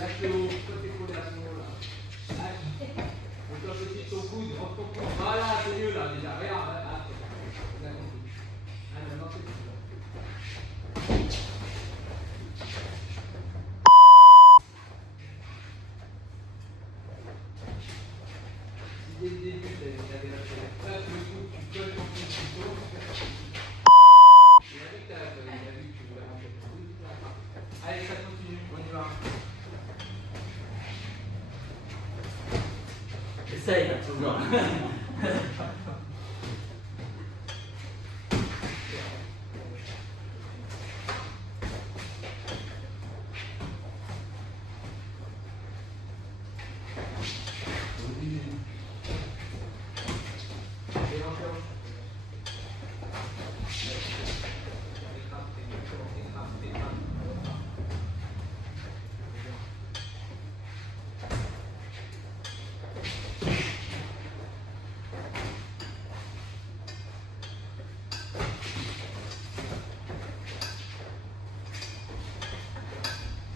lâche le haut, toi t'es collé à ce moment-là. Lâche. Donc quand tu ton coude, rentre ton coude. Voilà, c'est mieux là déjà. Regarde, là, c'est bon. On a compris. Ah, maintenant c'est tout. Si dès le début t'avais lâché la place, le coude, tu colles ton coude, tu tournes, tu fais ça. Il a vu que tu voulais rentrer ton coude. Allez, ça continue, on y va. Essaye là, toujours.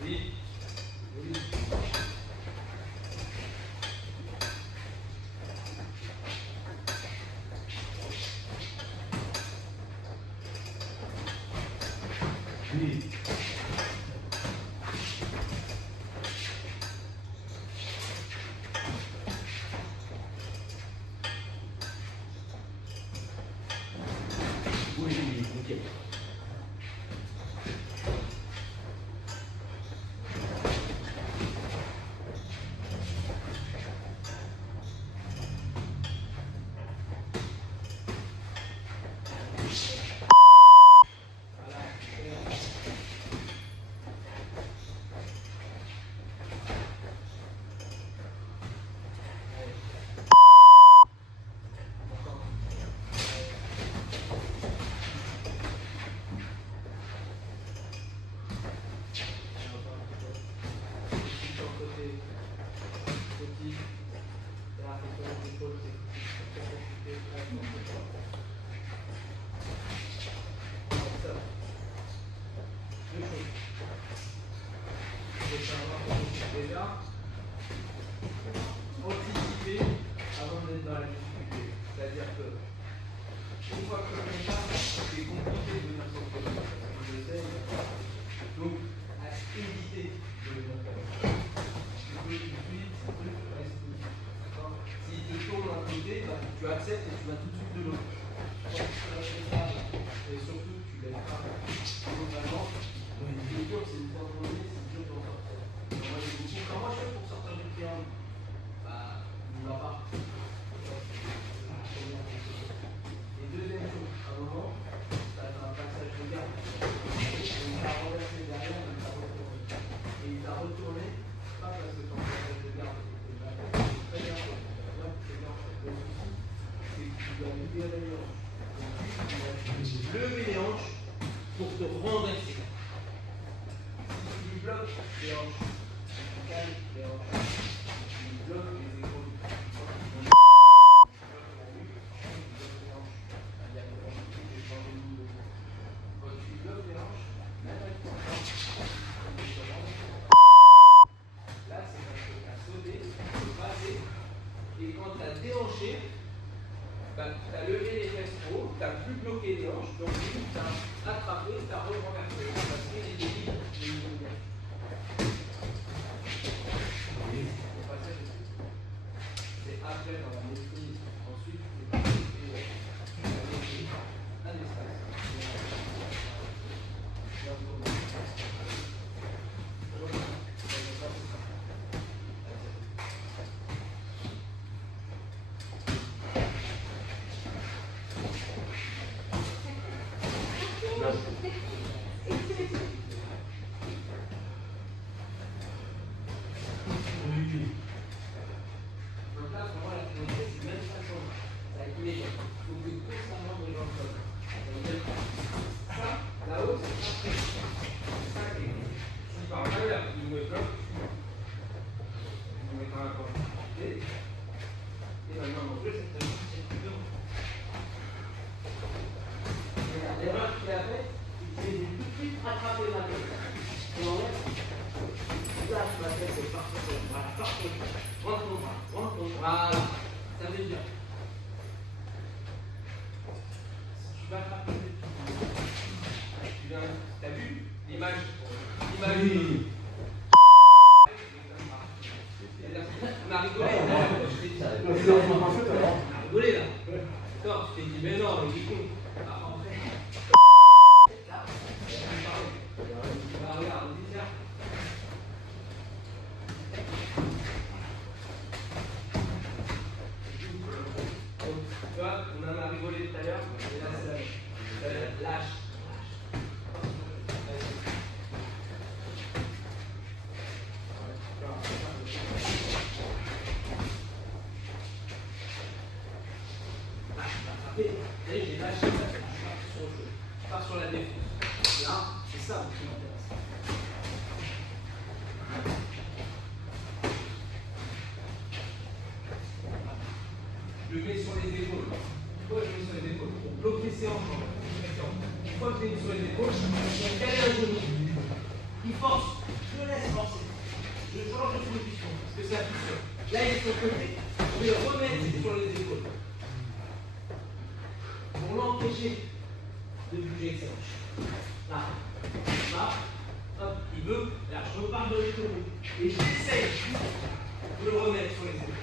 Oui. Oui, ok. Déjà, anticiper avant d'être dans la difficulté. C'est-à-dire que, une fois que tu fais ça, c'est compliqué de venir sur le côté. On le sait. Donc, à éviter de venir faire ça. Tu peux tout de suite, reste tout de suite. D'accord? S'il te tourne d'un côté, bah, tu acceptes et tu vas tout de suite de l'autre. Et surtout, tu ne lèves pas. Globalement, l'écriture, c'est une fois pour donner, c'est dur d'en sortir. Comment je fais pour sortir du triangle? Bah, il ne va pas. Et deuxième chose, à un moment, tu as un passage de garde. Il t'a renversé derrière, il t'a retourné. Et il t'a retourné, pas parce que ton passage de garde était mal fait, c'est très bien fait. Le souci, c'est que tu dois libérer les hanches. Donc, tu dois lever les hanches pour te renverser. Si tu bloques les hanches, calme les hanches, tu bloques les épaules. Quand tu bloques les hanches, même avec ton corps, là c'est parce que tu as sauté, tu as passé, et quand tu as déhanché, bah, tu as levé les fesses haut, tu n'as plus bloqué les hanches, donc tu as attrapé, tu as renversé. Parce qu'il est libre, il est bien. C'est après dans la maîtrise, ensuite c'est un espace. Donc là, pour moi, la finalité, c'est même pas changer. C'est équilibré. Il faut que constamment de gens comme ça, là-haut, c'est pas très. C'est ça qui est. Si par là, il me bloque, il me met dans la quantité. Et maintenant, mon jeu, c'est de plus de l'erreur qu'il a faite, c'est de tout de suite rattraper ma tête. Et en fait, là, je vais faire Voilà, ça veut dire. Si tu vas frapper, tu viens. T'as vu l'image? Oui. On a rigolé. On a rigolé là. Non, tu t'es dit, mais non, mais du coup. Après. Là, regarde, on dit ça. Tu vois, on en a rigolé tout à l'heure, et là c'est la même. Lâche. J'ai lâché ça, je pars sur la défense. Là, c'est ça qui m'intéresse. Je le mets sur les épaules. Pourquoi je le mets sur les épaules? Pour bloquer ses hanches. Une fois que je l'ai mis sur les épaules, je vais caler un genou. Il force. Je le laisse forcer. Je change de position parce que c'est la puissance. Là, il est sur le côté. Je vais le remettre sur les épaules. Pour l'empêcher de bouger avec ses hanches. Là. Là. Hop. Il veut. Là, je repars de l'autre côté. Et j'essaie de le remettre sur les épaules.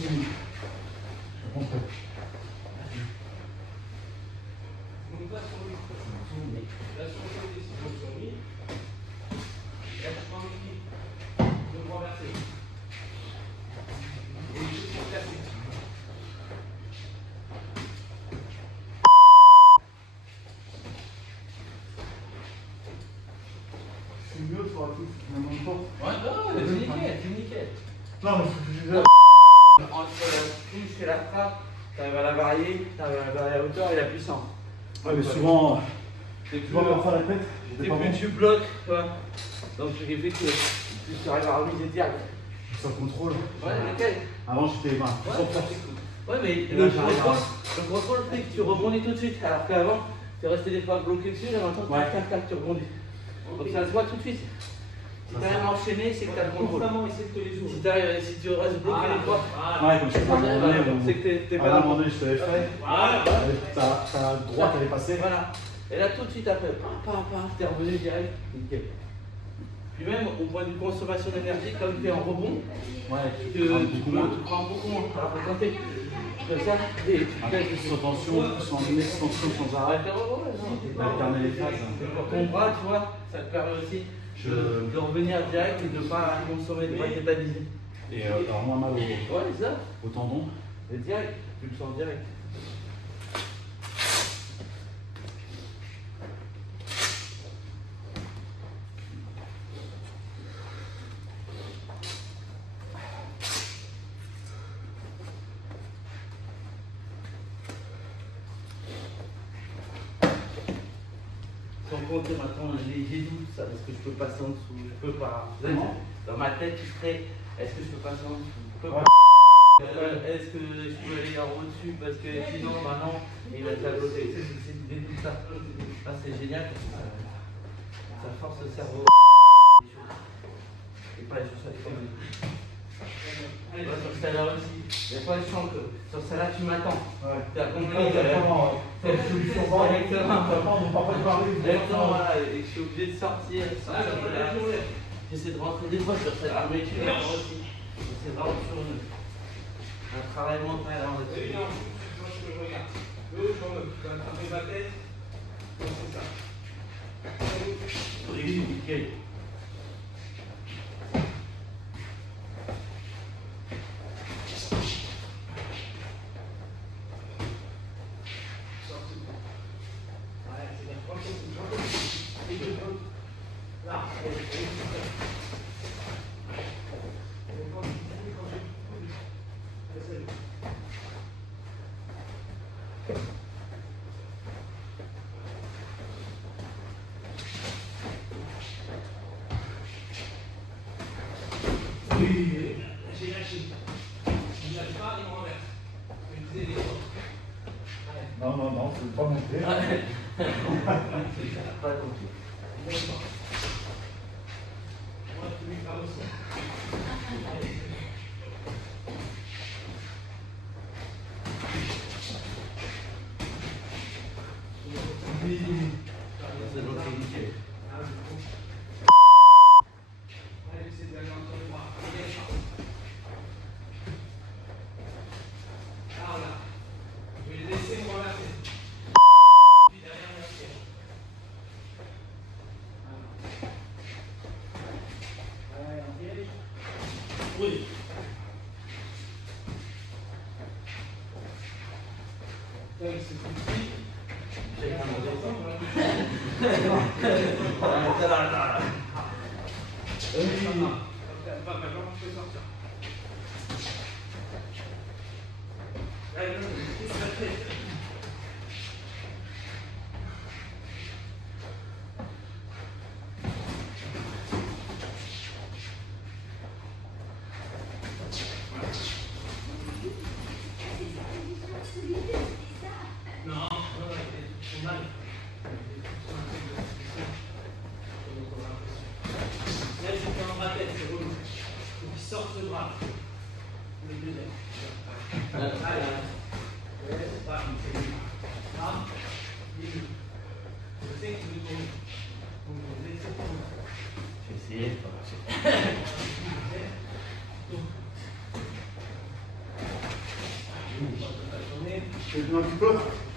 Oui. Je comprends. Donc pas sur lui. Là sur le côté, c'est donc sur lui. Là je prends le pied. Je me renverser. Et je suis placé. C'est mieux pour la touche, en même temps. Ouais, non, c'est nickel, c'est nickel. Non, mais faut que je dise. Entre la touche et la frappe, t'arrives à la varier, t'arrives à varier la hauteur et la puissance. Ouais, mais souvent, C'est tu vois, parfois la tête, j'étais pas plus bon. tu bloques, tu vois. Donc ce qui fait que plus tu arrives à reviser direct. Ça contrôle. Ouais, nickel. Avant, j'étais ben, Ouais, sans force. ouais, mais Et le là, j'arrive contrôle fait que tu rebondis tout de suite. Alors qu'avant, tu restais des fois bloqué dessus, et maintenant, Ouais. tu rebondis. Donc ça se voit tout de suite. Si tu arrives à enchaîner, c'est que tu as le contrôle. Constamment essayer de te les ouvrir. Si tu restes bloqué les fois, Ouais, comme je sais pas, à un moment donné, c'est que t'es à pas un dans moment le donné, je t'avais fait. Voilà. Ta droite, elle est passée. Voilà. Et là, tout de suite après, t'es revenu direct. Nickel. Puis même au point de vue consommation d'énergie, comme tu es en rebond, Ouais, tu tu prends beaucoup moins. prends beaucoup moins. Alors que quand tu es comme ça, et tu te laisses Plus en tension, plus en extension sans arrêt. Alterner les phases. Pour ton bras, tu vois, ça te permet aussi de revenir direct et de ne pas consommer, de ne pas tétaniser. Et t'as moins mal Ouais, c'est ça. au tendon. Et direct, tu le sens direct. Sans compter maintenant les genoux, ça, est-ce que je peux passer en dessous? Je peux pas. Dans ma tête, tu serais, est-ce que je peux passer en dessous? Je peux pas. Est-ce que je peux aller en au-dessus? Parce que sinon, maintenant, il va être à côté. C'est tout ça. Ah, c'est génial parce que ça force le cerveau. Et pas les choses à faire. Sur celle-là aussi. Des fois, je sens que sur celle-là, tu m'attends. Ouais. Tu as compris. Exactement. Exactement. Exactement. Voilà, et je suis obligé de sortir. J'essaie de rentrer des fois sur cette armature aussi. C'est vraiment sur un travail mental là-dessus. Non, moi je te regarde. L'autre, tu vas attraper ma tête. Donc c'est ça. Oui, nickel. Ouais, c'est bien. Là, oui, j'ai lâché. Si je lâche pas, il me renverse. Je disais les autres. Non, non, non, c'est pas monter. Pas compliqué. Moi, tu lui parles aussi. Oui. C'est petit. J'ai pas mangé ça. Sorte ce bras. Le deuxième. Allez. Là. Je sais que tu veux tourner. Donc, laissez tourner. J'ai essayé. Tu veux tenir un petit peu?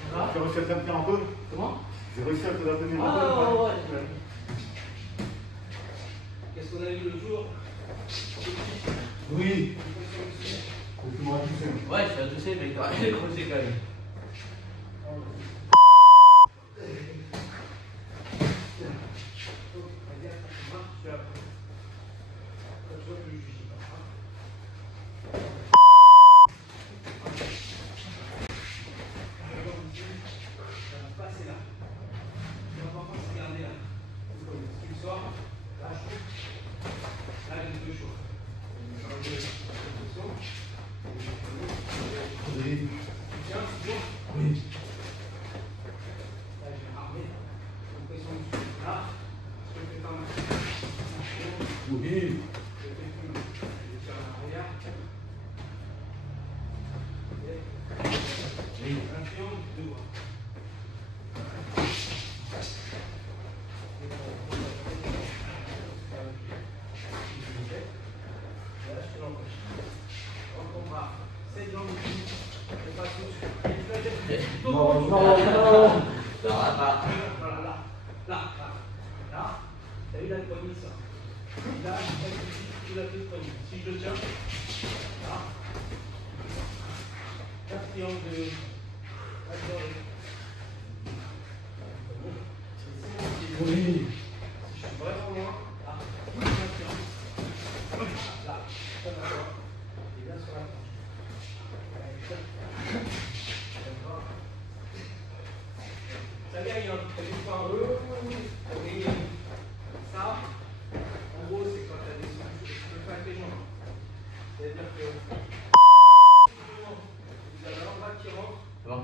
Tu as réussi à te tenir un peu? Comment? J'ai réussi à te la tenir un peu? Ah ouais. Qu'est-ce qu'on a vu le jour? Oui. Tu m'auras touché. Ouais, je suis touché, mais quand même, j'ai accroché quand même. Oui. Oui. Non, non, non. Ça va pas. Là, t'as eu la poignée, ça. Là, tu l'as fait poignée. Si je le tiens, là, 4 triangles de. Oui. Si je suis vraiment loin, là, 4 triangles. Là, comme ça. Et là, sur la planche. Ça gagne, hein. T'as vu pas un peu? Ça gagne. Ça, en gros, c'est quand tu as des solutions, tu peux faire avec les jambes. C'est-à-dire que vous avez un bras qui rentre, C'est bon.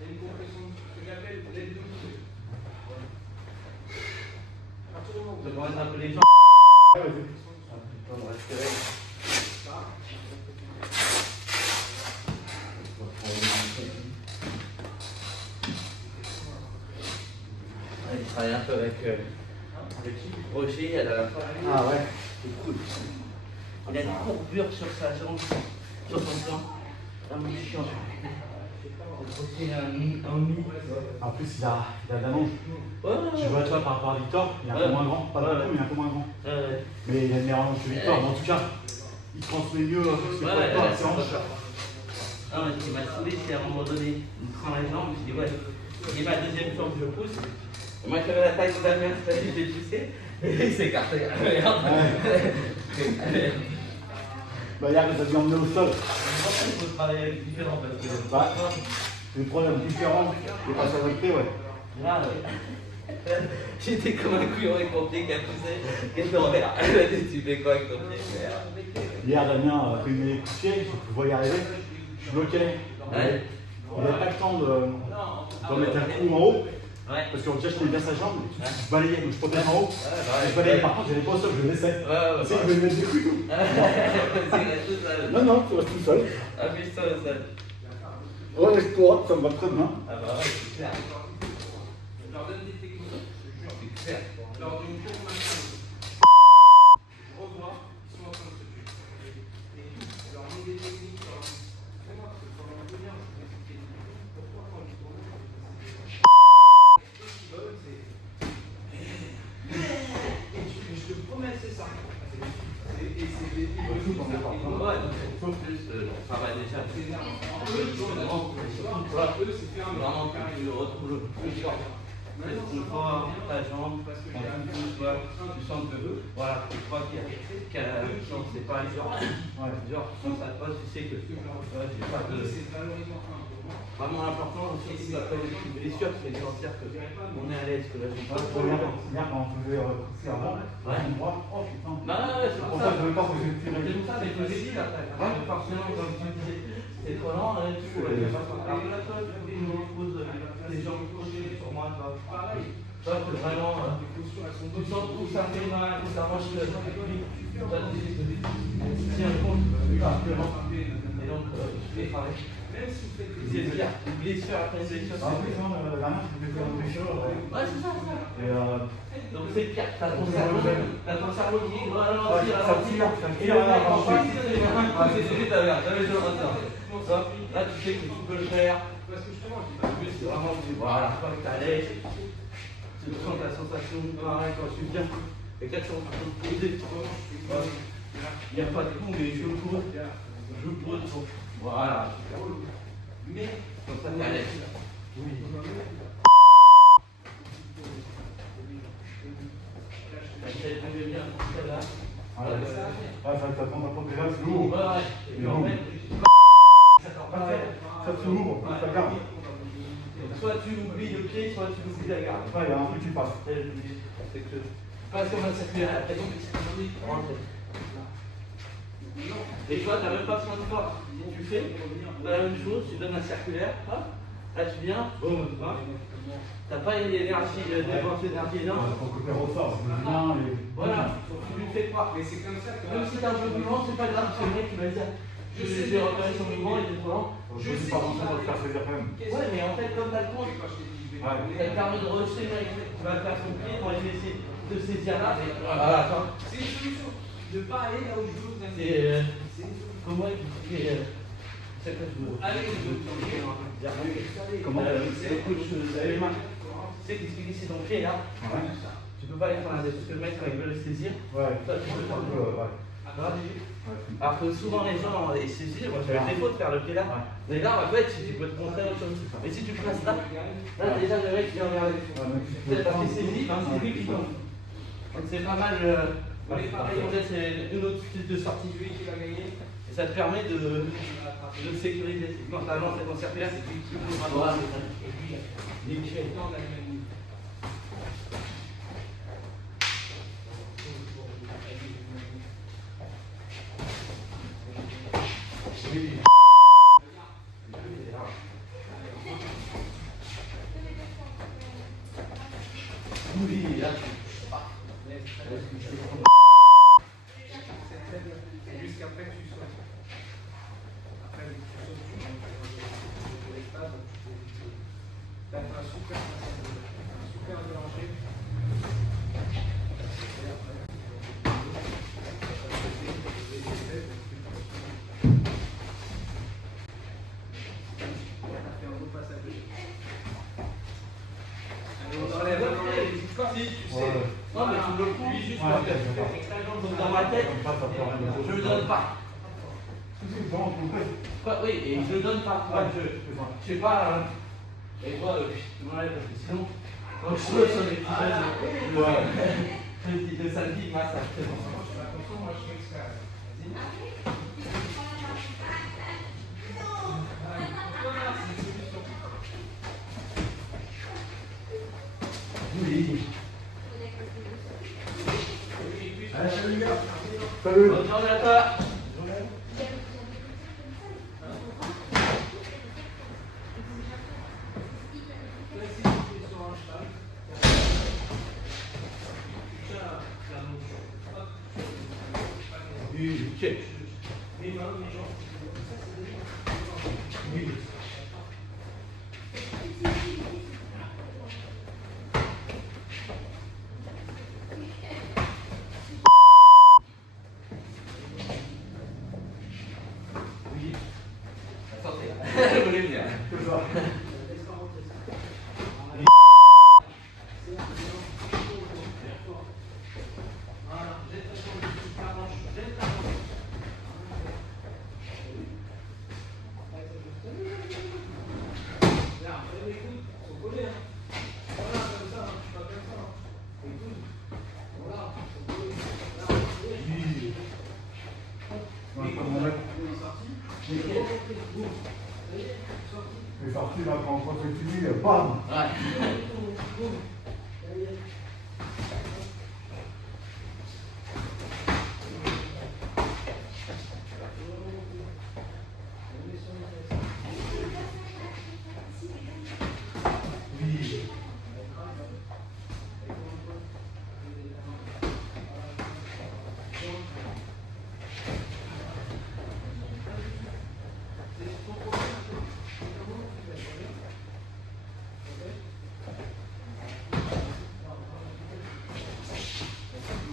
il y a une compression, ce que j'appelle l'aide de poussée. À partir du moment où Je vous commence avez un peu les jambs. Ouais, vas-y. Un peu de temps de respirer. ça, Il travaille un peu avec Roger à la fin. Ah ouais. C'est cool. Il a une courbure sur sa jambe, sur son flanc. Vraiment chiant. C'est un mi. En plus, il a de l'allonge. Tu vois, toi, par rapport à Victor, il est un peu moins grand. Pas beaucoup, mais il est un peu moins grand. Mais il a une meilleure allonge que Victor. Mais en tout cas, il transmet mieux ses poids de corps à ses hanches. Ah, ce qui m'a saoulé, c'est à un moment donné, il me prend la jambe, je dis ouais, il est ma deuxième jambe, je pousse. Et moi, j'avais la taille de la mienne, c'est-à-dire je l'ai poussé, et il s'est écarté. Regarde. Bah, hier, t'as dû emmener au sol. Il faut travailler avec différents parce que. Bah, c'est des problèmes différents. Et pas s'adapter, ouais. Là, j'étais comme un couillon avec mon pied qui a poussé, qui est en l'air. Elle a dit, tu fais quoi avec ton pied? Hier, Damien a fait une couchier, je pouvais y arriver. Je bloquais. Ouais. Il n'avait pas le temps de mettre un coup en haut. Ouais. Parce que déjà, je tenais bien sa jambe, et je balayais, donc je protège en haut. Ouais, Je balayais, par contre, je n'allais pas au sol, je le laissais. Tu sais, je vais mettre des coups. Non, non, tu restes tout seul. Appuie-toi au sol. Ouais, laisse-toi, ça me va très bien. Ah bah ouais, c'est clair. je leur donne des techniques, je te jure. C'est clair. Lors d'une courte main, je revois, ils sont en train de se tuer. Et je leur mets des techniques, je leur dis, excusez-moi, parce que pendant 2 heures, je vous expliquer des techniques, pourquoi quand ils tournent, ce qu'ils veulent, c'est. Et je te promets, c'est ça. Et c'est Ouais, donc plus, ça va déjà. Vraiment, tu retrouves le plus fort. Une fois ta jambe, tu sens que voilà, tu crois qu'il y a c'est pas genre quand ça passe, tu sais que j'ai pas de. Vraiment important aussi, c'est après les blessures, c'est de sentir qu'on est à l'aise, que la jambe passe. C'est bien quand on faisait pousser avant, droit, oh putain. Bah ouais, c'est pour ça. Je veux pas que j'ai tiré. C'est pour ça, mais que j'ai dit après. Forcément, comme tu disais, c'est trop lent, là, tu vois. Après là, toi, tu poses les jambes crochées sur moi, pareil. Toi, c'est vraiment. Tu sens tout ça fait mal, tout ça mange le. Toi, tu tiens compte, simplement. Et donc, je fais pareil. C'est bien, une blessure après une blessure. En plus, la dernière, je me fais un pécho. Ouais, c'est ça. Donc c'est pire, t'as ton cerveau qui dit ralentir, et le mec en face, c'est celui que t'avais là tu sais que tu peux le faire. C'est vraiment, voilà, pas que t'as l'aise. Tu sens ta sensation pareil quand tu viens. Et quand tu es en train de poser, il n'y a pas de coup, mais je pose. Voilà. Mais comme ça t'es à l'aise. Oui. Ça t'attend un peu déjà, c'est lourd. Ça se ouvre, ça garde. Soit tu oublies le pied, soit tu oublies la garde. Il y a un truc qui passe. C'est que passe comme un circulaire à la tête, rentre. Et toi, tu n'as même pas besoin de force. Si tu fais la même chose, tu donnes un circulaire, hop, là tu viens, boum, t'as pas l'énergie, dépense d'énergie énorme. Voilà, tu lui fais croire. Mais c'est comme ça que. Même si t'es un peu plus lent, c'est pas grave, c'est le mec qui va dire. J'ai repéré son mouvement, il est trop lent. Je suis pas en train de le faire plaisir quand même. Ouais, mais en fait, comme t'as le compte, ça te permet de rejeter le mec. Tu vas faire son pied, tu vas essayer de saisir là. Voilà, c'est une solution. De ne pas aller là où je veux. C'est comment il dit. C'est que je veux. Allez, comment c'est coach Zalema. Tu sais qu'expliquer c'est ton pied là. Tu peux pas aller faire un parce que le mec quand il veut le saisir. Ouais. Toi tu peux faire un peu. Alors que souvent les gens ils saisissent, moi j'avais le défaut de faire le pied là. Mais là en fait tu peux te montrer autre chose. Mais si tu passes là, déjà le mec vient vers lui. Peut-être parce qu'il saisit, c'est lui qui tombe. Donc c'est pas mal. C'est une autre type de sortie qui va gagner. Et ça te permet de sécuriser. Quand tu as lancé ton circulaire, c'est lui qui ouvre à droite. Nickel. Oui, là jusqu'après tu sautes. Après tu sautes, tu l'espace, donc tu as un super déranger. Non, mais tu le couilles juste pour faire dans ma tête, je ne le donne pas. Oui, et je ne le donne pas. Je sais pas. Et moi, je m'enlève parce que sinon, quand je saute sur les petits de samedi, moi, ça fait Moi, je fais exprès. Oui. Salut les gars. Salut. Bonne journée à toi. Check. partie, là, quand c'est fini, bam. Ouais.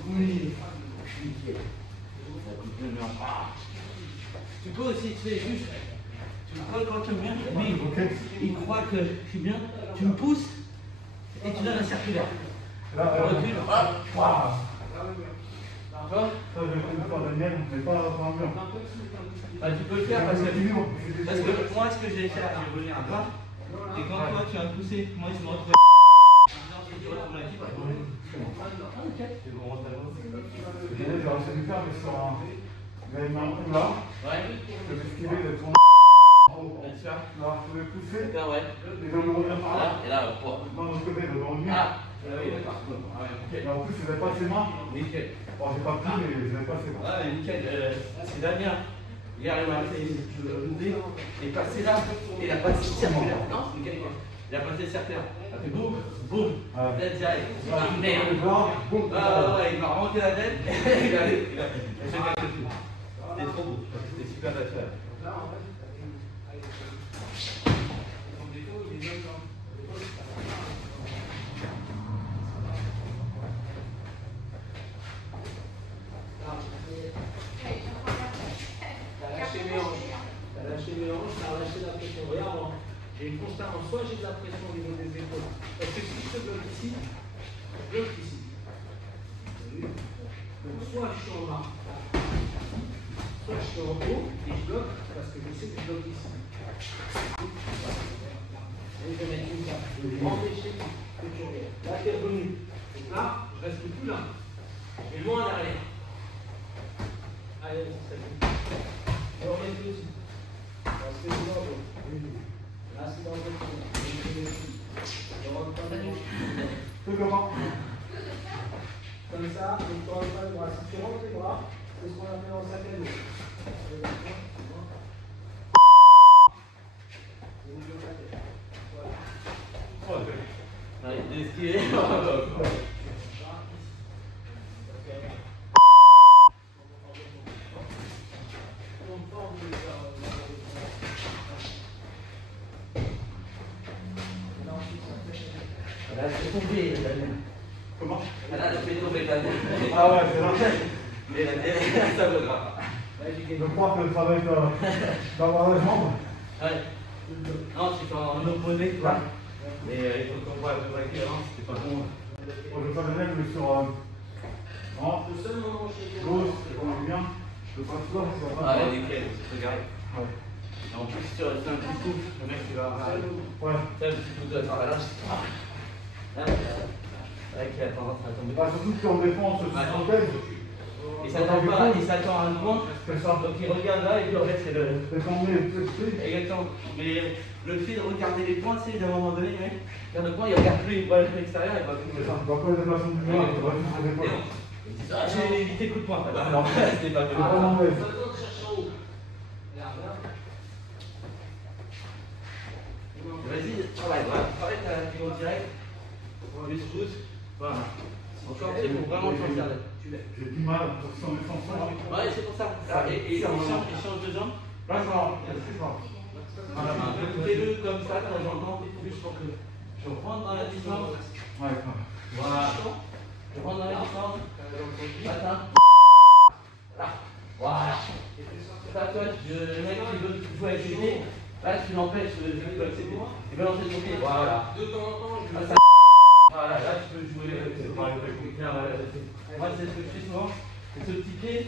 Oui. Tu peux aussi, tu sais, juste, tu me colles quand tu me viens, lui, il croit que je suis bien, tu me pousses et tu donnes un circulaire. Là, Tu recules, hop, waouh. tu vois? Ça, je vais le faire de mienne, mais pas en mur. Bah, tu peux le faire parce que moi, ce que j'ai fait, j'ai volé un bras, et quand toi tu as poussé, moi je me retrouve. J'ai réussi à lui faire, mais sur un. Il avait mis un coup là. Ouais. Je vais esquiver de tourner. Bien sûr. Alors, je pouvais pousser. Ouais. Et je me reviens par là. Et là, pour. Non, de l'autre côté, de dans le mur. Ah, oui, d'accord. Ah, ouais, Et en plus, il n'avait pas ses mains. nickel. Bon, j'ai pas pu, mais il n'avait pas ses mains. Ouais, nickel. C'est Damien. Hier, il m'a fait le dé. Il est passé là. Et il a passé le circulaire. Non, c'est nickel. Il a passé le circulaire. Il a fait boum, boum. Là, direct. Ah, merde. Boum. Ah, ouais, il m'a remonté la tête. Il a fait quelque chose. C'était trop beau. C'était super naturel. T'as lâché mes hanches, t'as lâché la pression. Regarde, j'ai constamment, soit j'ai de la pression au niveau des épaules, parce que si je te bloque ici, je bloque ici. Donc soit je suis en bas, soit je suis en haut et je bloque parce que je sais que je bloque ici. Et je vais mettre une carte. Je vais empêcher que tu reviennes. Là, tu es revenu. Donc là, je reste plus là. Je vais loin en arrière. Allez, c'est ça. Je vais remettre aussi. Parce que c'est dans l'eau. Là, c'est dans l'eau. Je rentre pas dans l'eau. Fais comment? Comme ça, donc tu rentres pas les bras. Si tu rentres les bras, c'est ce qu'on appelle en sac à dos. Allez, esquiver. Là, c'est tombé, Daniel. Comment? Là, je fais tomber, Daniel. Ah ouais, c'est vrai. Mais ça veut pas. Je crois que ça va être d'avoir les jambes. Ouais. Non, c'est en opposé, là. Mais il faut qu'on voit la différence, c'est pas bon. Je vais faire le même, mais sur. Non, Le seul moment où je gauche, c'est vraiment bien. Je peux pas tout voir, ça va pas. Ah, nickel, c'est regarde. Ouais. Et en plus, si tu restes un petit coup, le mec il va. Ouais. Fais un petit coup de par là. Là, qui a tendance à tomber. Bah, surtout que en défense, c'est en tête. Il s'attend pas, il s'attend à un point. C'est ça. Donc il regarde là et puis en fait c'est le. C'est tombé, c'est Exactement. Mais le fait de regarder les points, tu sais, à un moment donné, il regarde le point, il regarde plus, il voit l'extérieur, il va plus. ça. Dans quoi les déplacements du mur, il va juste sur les épaules. Il dit ah, j'ai évité le coup de poing. Ah, non, c'était pas C'est vraiment que. mauvais. cherche en haut. Regarde, regarde. Vas-y, travaille, voilà. Travaille ta figure direct. Juste pousse. Voilà. Encore, c'est pour vraiment te regarder. J'ai du mal pour s'en défense. Ouais, c'est pour ça. Et il change de jambe. Là, ça va. C'est ça. Voilà, fais-le comme ça, de temps en temps, juste pour que je rentre dans la distance. Ouais, Voilà. Je rentre dans la distance. Attends. Là. Voilà. Ça, toi, le mec qui veut jouer avec les pieds, là, tu l'empêches de jouer avec ses pieds. Il veut lancer son pied. Voilà. De temps en temps, je Là, voilà, là, tu peux jouer avec tes pieds. Moi, c'est ce que je fais souvent. C'est ce petit pied.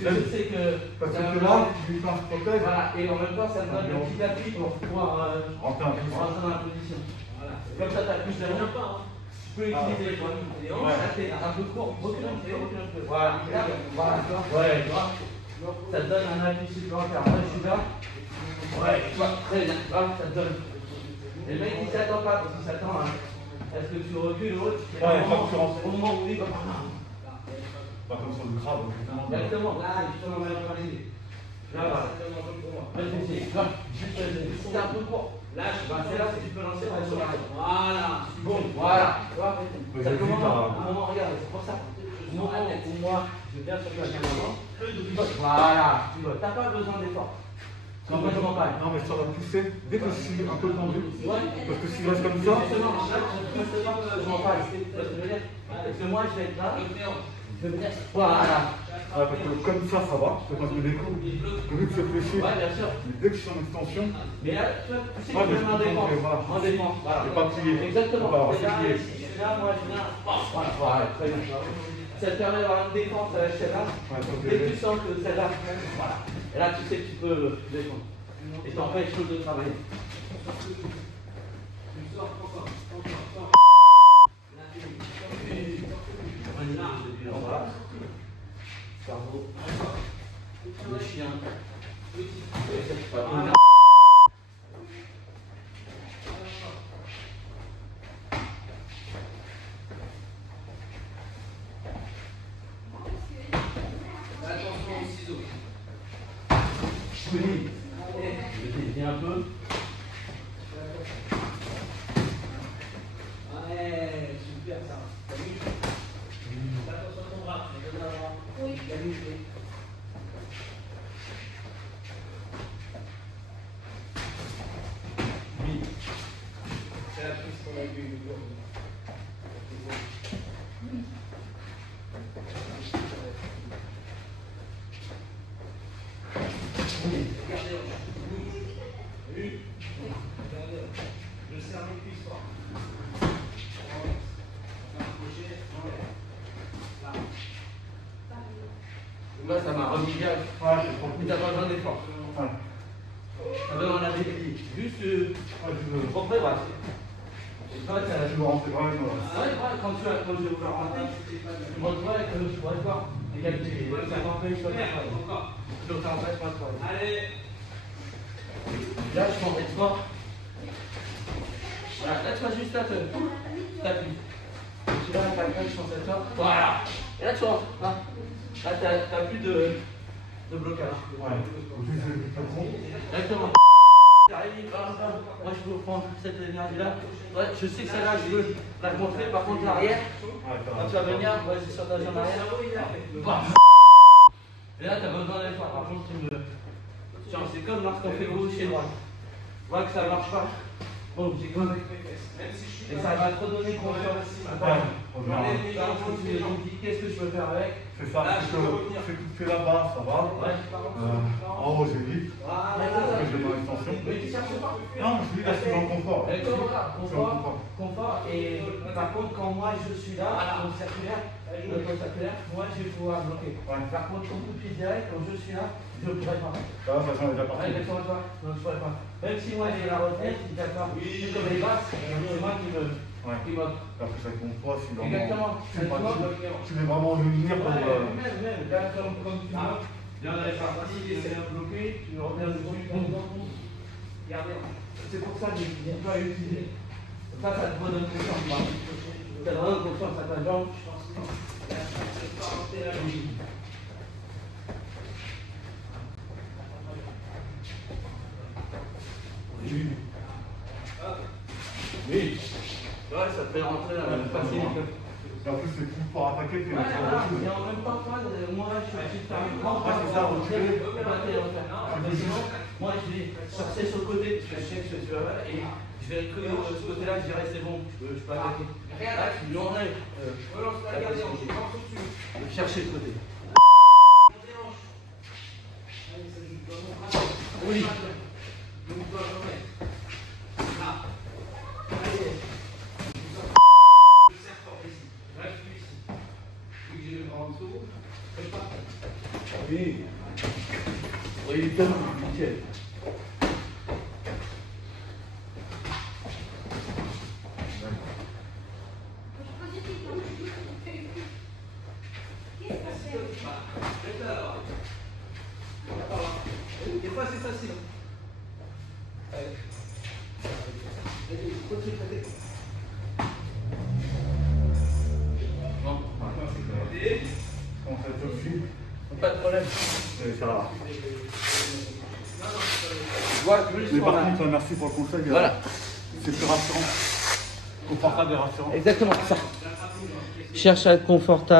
Je sais que. Parce que là, tu lui passes protège. Voilà, et en même temps, ça me donne le petit appui pour pouvoir Rentrer dans la position. Voilà. Comme ça, tu as plus de rien. Tu peux utiliser les hanches. Là, c'est un peu court. Recule un peu. Voilà. Voilà. Ouais, tu vois. Ça te donne un appui supplémentaire. Là, je suis là. Ouais, tu vois, très bien. Là, ça te donne Et le mec il s'attend pas, parce qu'il s'attend à. Est-ce que tu recules ou autre? Au moment où il va. Pas comme sur le crabe. Exactement. Là, justement, on va le principe. Là, voilà. C'est un peu court. Là, c'est là que tu peux lancer la sur l'arrêt. Voilà. Bon, voilà. Tu vois, ça commence à un moment, regarde, c'est pour ça. Au moment où moi, je viens sur la caméra, voilà. Tu vois, t'as pas besoin d'effort. Non mais ça va pousser dès que je suis un peu tendu. Parce que s'il reste comme ça. Justement, là, je m'en parle. Tu vois ce que je veux dire? Parce que moi, je vais être là. Je vais venir. Voilà. Ah, parce que comme ça va. C'est parce que les coups, vu que c'est fléché. Ouais, bien sûr. Dès que je suis en extension. Mais là, tu vois, tu sais que je vais en défense. En défense. Voilà. Je vais pas plier. Exactement. Voilà, Et là, moi, je viens. Voilà, très bien. Ça te permet d'avoir une défense avec celle-là. Dès que tu sens que celle-là. Voilà. Et là, tu sais que tu peux défendre. Et t'empêches l'autre de travailler. Voilà. Cerveau. Le chien. Attention aux ciseaux. Oui. Je t'ai un peu. Ouais, super ça. T'as vu? Attention à ton bras, tu vas l'avoir. Oui. T'as vu? Oui. C'est la prise qu'on a vue le jour. Je serre mes cuisses fort. Moi, ça m'a remis bien. T'as pas besoin d'effort. On avait dit juste pour prévoir. Et toi, Je vais rentrer quand même. quand je vais vouloir rentrer, je me retrouve avec le pourrais voir. Égalité. Ça m'empêche pas de travailler. Donc, ça m'empêche pas de travailler. Allez. Là, je m'embête fort. Voilà, là, tu vas juste t'appuies. Tu vas à je pense à toi. Voilà. Et là, tu rentres. Là, t'as plus de blocage. Ouais. Exactement. Moi, je peux prendre cette énergie-là. Ouais, je sais que celle-là, je veux la montrer. Par contre, l'arrière, quand tu vas venir, c'est sur ta jambe arrière. Et là, tu as besoin d'effort. Par contre, c'est comme lorsqu'on fait gauche et droite. Tu vois que ça ne marche pas. Bon, j'ai quand même. Et ça va te redonner confiance. Qu'est-ce que je peux faire avec? C'est ça, c'est que tu fais là-bas, ça va. En haut, j'ai dit. Parce que j'ai mon extension. Mais tu cherches pas. Non, je dis là, je suis dans le confort. Confort. Et par contre, quand moi je suis là, au circulaire, moi je vais pouvoir bloquer. Par contre, quand tu pieds direct, quand je suis là, je ne pourrais pas. Ça va, ça change déjà parti. Non, je ne pourrais pas. Même si moi j'ai la retraite, d'accord. C'est comme les basses, c'est moi qui me. Après, ça compte pas si vraiment. Exactement. Tu veux vraiment venir pour. Même, là, comme tu vois, là, on avait parti, c'est bloqué, tu reviens dessus. C'est pour ça que je n'ai pas utilisé. Ça te redonne confiance. Ça te redonne confiance à ta jambe. Oui. Ouais, ça te fait rentrer dans la facilité. En plus, c'est plus pour attaquer. Et en même temps, moi, je suis obligé de faire une grande c'est ça, reculer. Sinon, moi, je vais chercher sur le côté, parce que je sais que tu vas là, et je vais reculer de ce côté-là, je dirais c'est bon, je peux attaquer. Là, tu lui enlèves. Chercher le côté. Oui. Oui. Oui, il est tellement nickel. Des fois, c'est facile. On fait tout dessus. Pas de problème. Et ça va. Je vois plus. Mais par contre, merci pour le conseil. Voilà. C'est plus rassurant. Confortable et rassurant. Exactement, ça. Cherche à être confortable.